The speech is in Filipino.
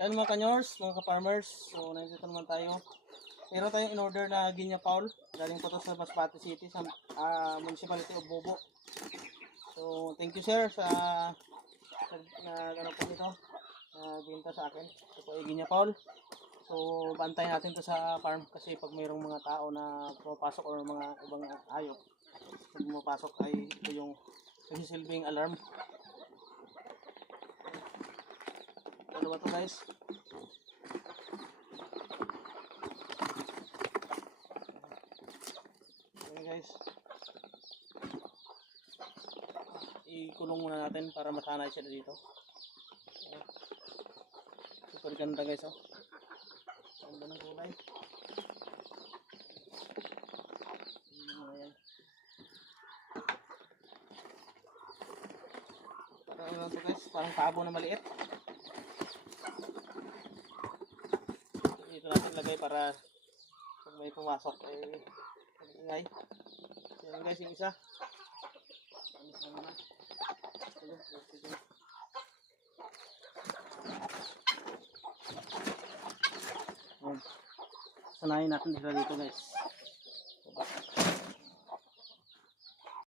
Ayan mga kanyors, mga ka-farmers. So, nandito naman tayo. Meron tayong in-order na Ginya Paul. Galing po to sa Masbate City, sa Municipality of Bobo. So, thank you sir sa ano po nito. Binta sa akin. Ito po ay Ginya Paul. So, bantayan natin to sa farm kasi pag mayroong mga tao na pumapasok or mga ibang hayop, pag pumapasok ay ito yung nagsisilbing alarm. Ano ba to guys? Okay guys. Ikulong muna natin para masanay siya dito. Super ganda guys oh. Ganda ng kulay. Ayan. Parang ano to guys, parang tabo na maliit. Dito natin lagay para pag may pumasok ay mag-ingay. Yan guys, yung isa. Alis na naman. Sanayin natin sila dito guys.